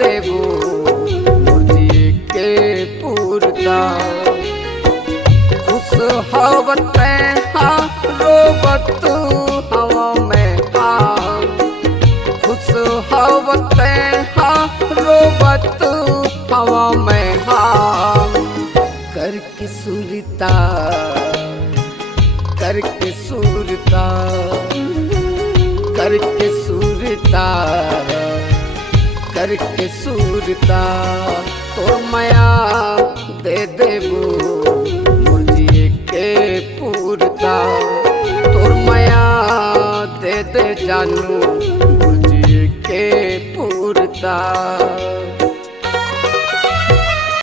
देबू मुर्जी के पूरता। खुश हवत हाँ रोबत हवा में हाँ, खुश हवत हाँ रोबत हवा में हाँ। करके सुरता करके सुरता करके सुरता करके सुरता तो माया दे देबू मुर्जी के पूरता। तोर माया दे दे जानू मुर्जी के पूरता।